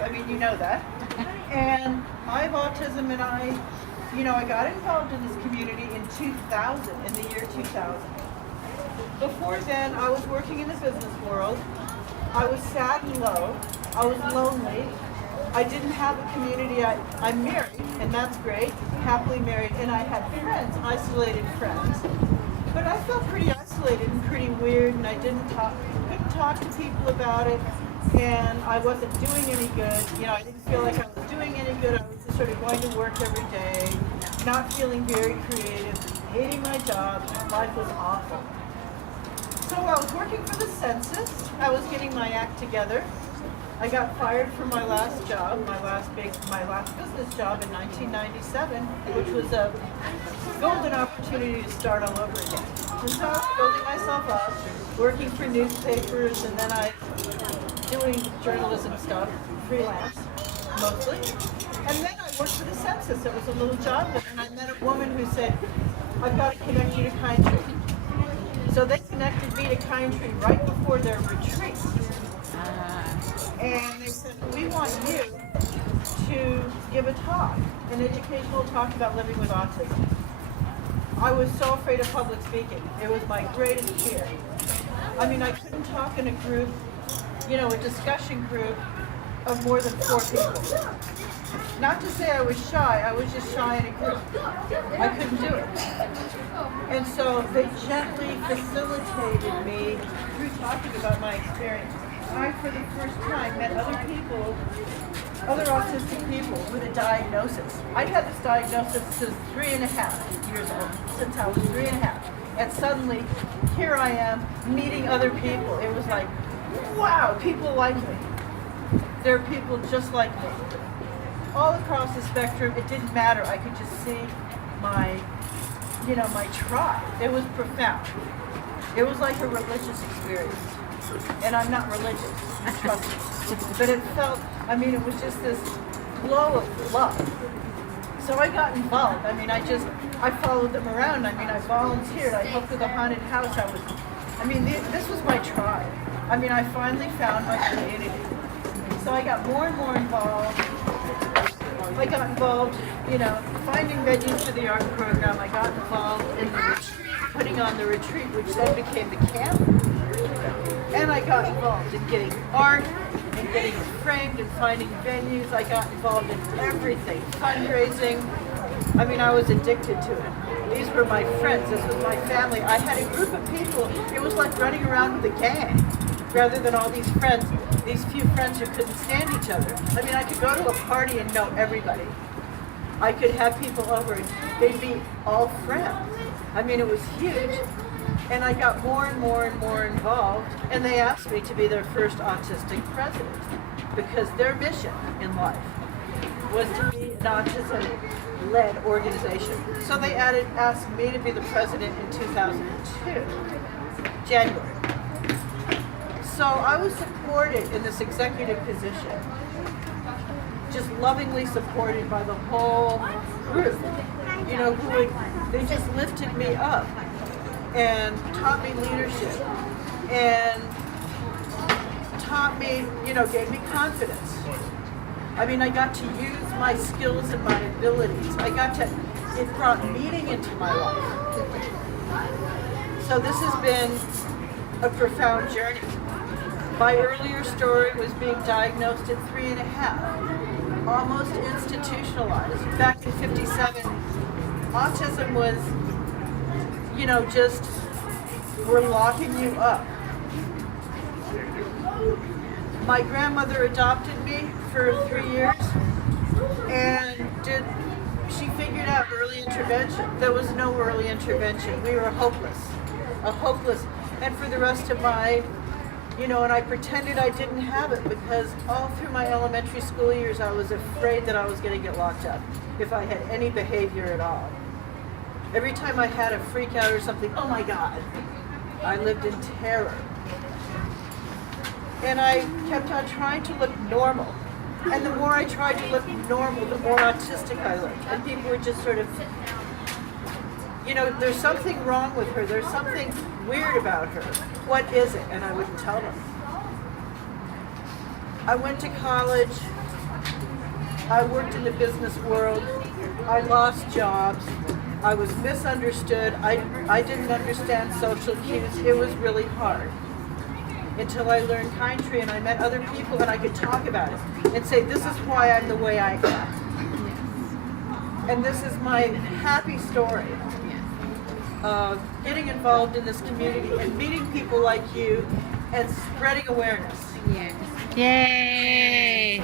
I mean, you know that. And I have autism, and I got involved in this community in 2000, in the year 2000. Before then, I was working in the business world. I was sad and low. I was lonely. I didn't have a community. I'm married, and that's great, happily married, and I had friends, isolated friends. But I felt pretty isolated and pretty weird, and I couldn't talk to people about it, and I wasn't doing any good. I didn't feel like I was doing any good. I was just sort of going to work every day, not feeling very creative, hating my job. Life was awful. So I was working for the census. I was getting my act together. I got fired from my last job, my last business job in 1997, which was a golden opportunity to start all over again. And so I was building myself up, working for newspapers, and then I doing journalism stuff, freelance mostly. And then I worked for the census. It was a little job, and I met a woman who said, "I've got to connect you to Kind Tree." So they connected me to Kind Tree right before their retreat. And they said, "We want you to give a talk, an educational talk about living with autism." I was so afraid of public speaking. It was my greatest fear. I mean, I couldn't talk in a group, a discussion group of more than 4 people. Not to say I was shy, I was just shy in a group. I couldn't do it. And so they gently facilitated me through talking about my experience. I, for the first time, met other autistic people with a diagnosis. I'd had this diagnosis since 3.5 years old, since I was 3.5. And suddenly, here I am, meeting other people. It was like, wow, people like me. There are people just like me. All across the spectrum, it didn't matter. I could just see my tribe. It was profound. It was like a religious experience. And I'm not religious, trust me. But it was just this glow of love. So I got involved. I followed them around. I volunteered. I helped with a haunted house. This was my tribe. I finally found my community. So I got more and more involved. I got involved, finding venues for the art program. I got involved in the retreat, putting on the retreat, which then became the camp. And I got involved in getting art and getting it framed and finding venues. I got involved in everything, fundraising. I was addicted to it. These were my friends. This was my family. I had a group of people. It was like running around with a gang rather than all these friends, these few friends who couldn't stand each other. I could go to a party and know everybody. I could have people over and they'd be all friends. It was huge. And I got more and more and more involved, and they asked me to be their first autistic president because their mission in life was to be an autism-led organization. So they asked me to be the president in 2002, January. So I was supported in this executive position, just lovingly supported by the whole group, they just lifted me up and taught me leadership and taught me, gave me confidence. I got to use my skills and my abilities. It brought meaning into my life. So this has been a profound journey. My earlier story was being diagnosed at 3.5, almost institutionalized. Back in 57, autism was just we're locking you up. My grandmother adopted me for 3 years and she figured out early intervention. There was no early intervention. We were hopeless. And for the rest of my, and I pretended I didn't have it because all through my elementary school years I was afraid that I was going to get locked up if I had any behavior at all. Every time I had a freak out or something, oh my God, I lived in terror. And I kept on trying to look normal. And the more I tried to look normal, the more autistic I looked. And people were just sort of, there's something wrong with her. There's something weird about her. What is it? And I wouldn't tell them. I went to college. I worked in the business world. I lost jobs. I was misunderstood. I didn't understand social cues. It was really hard until I learned kind tree and I met other people and I could talk about it and say, this is why I'm the way I am. And this is my happy story of getting involved in this community and meeting people like you and spreading awareness. Yay!